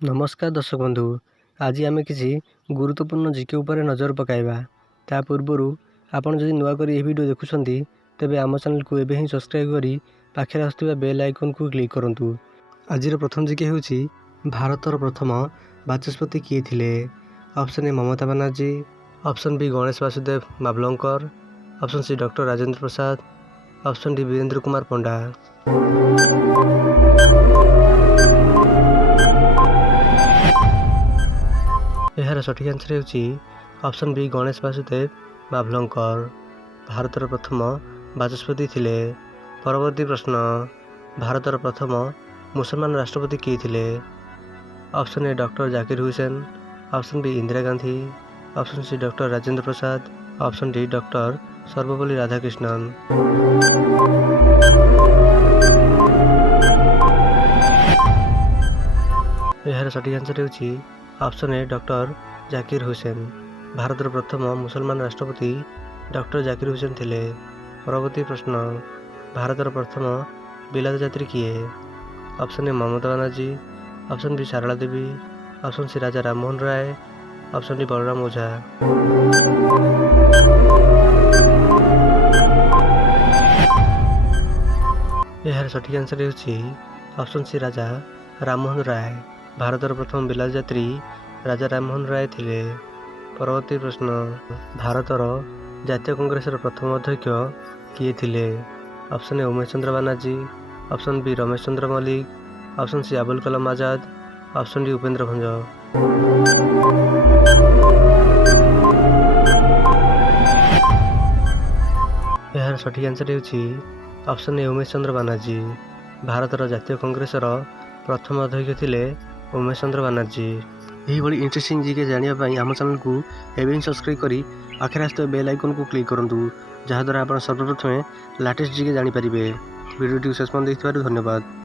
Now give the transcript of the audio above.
नमस्कार दर्शक बंधु, आज आम किसी गुरुत्वपूर्ण जीके उपर नजर पकाइबा। ता पूर्व आपन जदि नुआ करी वीडियो देखुछंती तेबे आम चैनल को एबे ही सब्सक्राइब करी पाखे आसुवा बेल आइकन को क्लिक करंतु। आज प्रथम जीके होची भारतर प्रथम बाचस्पति किए थिले। Option A Mamata Banerjee, option B Ganesh Vasudev Mavalankar, option C doctor Rajendra Prasad, option D Virendra Kumar Panda. यार सठिक आंसर होची ऑप्शन बी गणेश वासुदेव मावलंकर भारतर प्रथम बाचस्पति थिले। परवर्ती प्रश्न, भारतर प्रथम मुसलमान राष्ट्रपति किए थिले? Option A doctor Zakir Hussain, option B Indira Gandhi, option C doctor Rajendra Prasad, option D doctor Sarvepalli Radhakrishnan. यार सठिक आंसर होची option A doctor Zakir Hussain भारतर प्रथम मुसलमान राष्ट्रपति डॉक्टर जाकिर हुसैन थिले। परवर्ती प्रश्न, भारतर प्रथम बिलात यात्री किए? Option A Mamata Banerjee, option B Sarada Devi, option C Raja Rammohan Roy, option D Balaram Ojha. यार सठिक आंसर होची ऑप्शन सी राजा राममोहन राय भारतर प्रथम बिलात यात्री राजा राममोहन राय थिले। परवर्ती प्रश्न, भारतर जातीय कांग्रेसर प्रथम अध्यक्ष किए थिले? Option A Umesh Chandra Banerjee, option B Ramesh Chandra Mallik, option C Abul Kalam Azad, option D Upendra Bhanja. यार सठिक आंसर होची ऑप्शन ए उमेश चंद्र बनर्जी भारतर जातीय कांग्रेसर प्रथम अध्यक्ष थिले उमेश चंद्र बनर्जी। यही बड़ी इंटरेस्टिंग जीके जानापी आम चैनल को एवं सब्सक्राइब करी पाखे आसुवा बेल आइकन को क्लिक करूँ, जहाँद्वारा आप सर्वप्रथमें लाटेस्ट जीके जानीपारे। वीडियो शेष देखिए धन्यवाद।